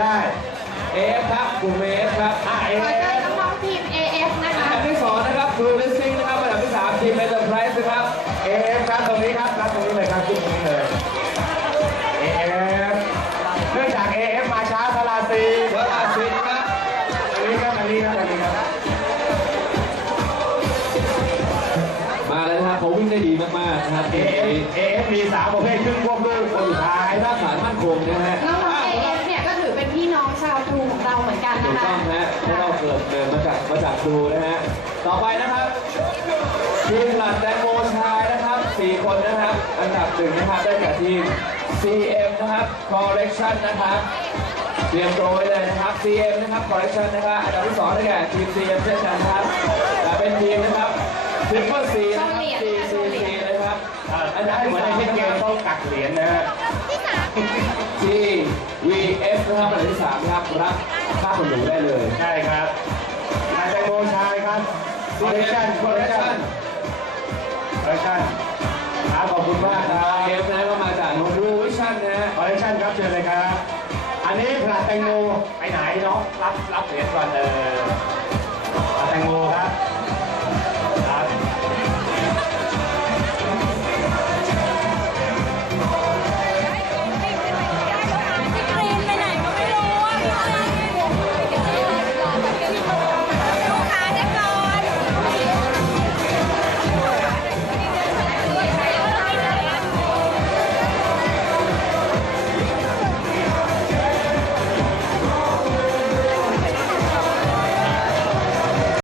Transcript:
ได้เอฟครับกลุ่มเอฟครับอ่าเอขอเชิญน้องๆทีม AF นะอันคะดับที่สองนะครับครูเลสซิ่งนะครับอันดับที่สามทีมเมเตอร์ไพรส์นะครับเอฟครับตรงนี้ครับครับตรงนี้เลยครับขึ้นตรงนี้เลยเอฟเนื่องจากเอฟมาช้าสลาซีวราศิลป์ครับอันนี้ครับอันนี้ครับอันนี้ครับ มาแล้วนะครับเขาวิ่งได้ดีมากๆนะครับเอทีมฟนี้ เอฟมีสามประเภทครึ่งคว ต้องฮะเพราะเราเกิดเดินมาจากมาจากครูนะฮะ ต่อไปนะครับทีมหลัดแตงโมชายนะครับสี่คนนะครับ อันดับหนึ่งนะครับได้แก่ทีม CM นะครับ Correction นะครับ เตรียมตัวไว้เลยนะครับ CM นะครับ Correction นะครับ อันดับที่สองได้แก่ทีม CM เช่นกันนะครับแต่เป็นทีมนะครับ Triple C นะครับ CCC นะครับ อัอันนนั้ดันบเหที่มือนสามในเช่นนะเกครับมต้องกักเหรียญนะฮะที่ VF นะครับอันดับที่สามครับรับค่า ขนหนูได้เลยใช่ครับนายแตงโมชายครับคอลเลคชั่นคอลเลคชั่นคอลเลคชั่นครับขอบคุณมากครับเอฟนะก็มาจากโนรูวิชั่นนะฮะคอลเลคชั่นครับเชิญเลยครับ อันนี้ผลัดแตงโมไปไหนเนาะรับรับเหรียญก่อนเออผลัดแตงโมครับ